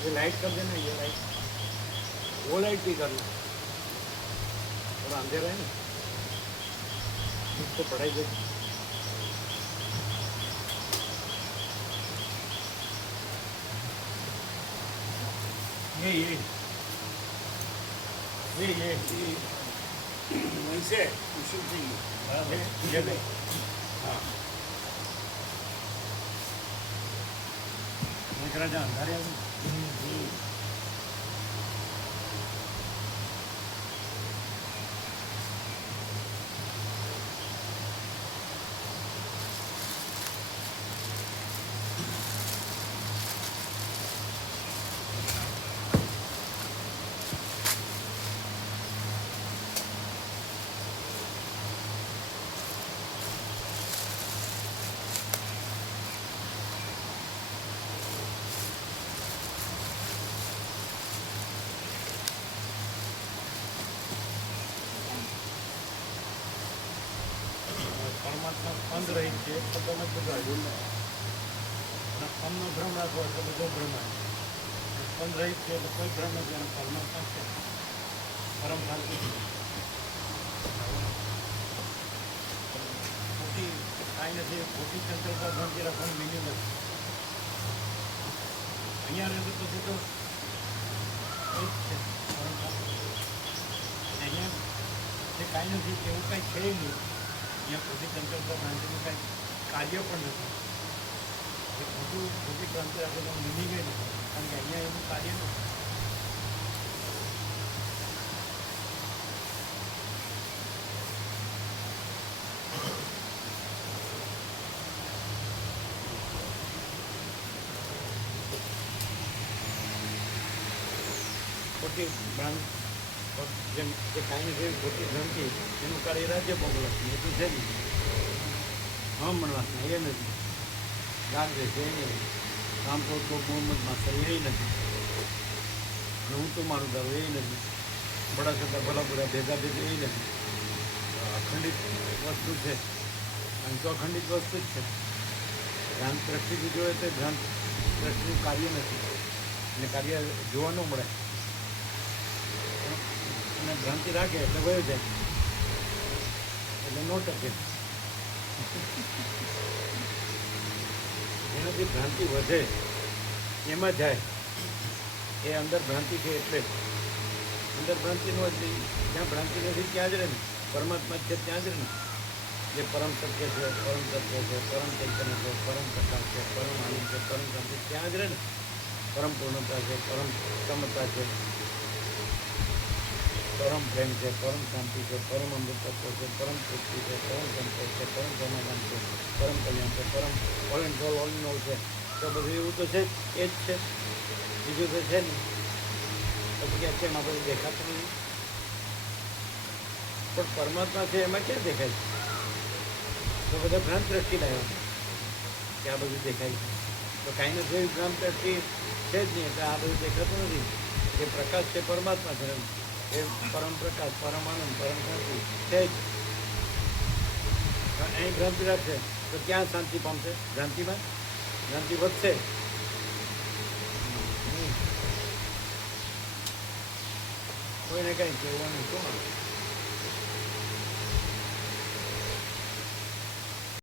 ये लाइट कर देना, ये लाइट, वो लाइट भी करना, थोड़ा अंधेरा है ना, उसको पढ़ाई दे। ये वहीं से कुशल सिंह, ये नहीं, हाँ राजा अंधारे પરમાત્મા બંધ રહી છે તો તમે બધું અમનો ભ્રમ રાખો એટલે બધો ભ્રમ બંધ રહી છે એટલે કોઈ ભ્રમ નથી, અને પરમાત્મા છે, પરમ શાંતિ છે. ખોટી કાંઈ નથી, ખોટી ચંચળતા ભ્રાંતિ રાખવાનું મિનિંગ નથી. અહીંયા રહેતું પછી તો એ જ છે પરમ શાંતિ. અહીંયા જે કાંઈ નથી એવું કાંઈ છે નહીં. અહીંયા ખોટી ચંચળતા ભ્રાંતિનું કાંઈ કાર્ય પણ નથી. એ ખોટી ક્રાંતિ રાખવાનું મિનિંગ એ નથી, કારણ કે અહીંયા એનું કાર્ય નથી. ખોટી જેમ જે કાંઈ નથી ખોટી ભ્રાંતિ એનું કાર્ય રાજ્ય ભોગવવાનું એટલું છે નહીં. મળવાના એ નથી, ગાંધે છે એ નહીં, રામ તો મોહમ્મદ માસ્ટર એ નથી, અને હું તો મારું દારૂ એ નથી, બડા છતાં ભલા બધા ભેગા ભેગા એ નથી. અખંડિત વસ્તુ છે, અને તો અખંડિત વસ્તુ જ છે. ભ્રાંત દ્રષ્ટિથી જોઈએ તો ભ્રાંત દ્રષ્ટિનું કાર્ય નથી, અને કાર્ય જોવા ન મળે, અને ભ્રાંતિ રાખે એટલે વયો જાય, એટલે નો ટકે. જેનાથી ભ્રાંતિ વધે એમાં જાય, એ અંદર ભ્રાંતિ છે એટલે અંદર ભ્રાંતિ ન હોય, જ્યાં ભ્રાંતિ નથી ત્યાં જ રહે ને, પરમાત્મા છે ત્યાં જ રહે ને. જે પરમ સત્ય છે, પરમ સત્ય છે, પરમ ચૈતન્ય છે, પરમ પ્રકાશ છે, પરમ આનંદ છે, પરમ શાંતિ ત્યાં જ રહે ને. પરમ પૂર્ણતા છે, પરમ સમતા છે, પરમ પ્રેમ છે, પરમ શાંતિ છે, પરમ અમૃતત્વ છે, પરમ તૃપ્તિ છે, પરમ સંતોષ છે, પરમ સમાધાન છે, પરમ કલ્યાણ છે, પરમ all and all in all છે. તો બધું એવું તો છે જ, એ જ છે, બીજું તો છે નહીં. પછી ક્યાં છે એમાં બધું દેખાતું નથી, પણ પરમાત્મા છે એમાં ક્યાં દેખાય છે? તો બધા ભ્રાંત દ્રષ્ટિ લાવ્યા કે આ બધું દેખાય છે, તો કાંઈ નથી એવી ભ્રાંત દ્રષ્ટિ છે જ નહીં, એટલે આ બધું દેખાતું નથી. એ પ્રકાશ છે પરમાત્મા છે, એ પરમ પ્રકાશ, પરમ આનંદ, પરમ શાંતિ છે જ. અહીં ભ્રાંતિ રાખશે તો ક્યાં શાંતિ પામશે? ભ્રાંતિમાં ભ્રાંતિ વધશે. કોઈને કંઈ કહેવાનું શું આવે?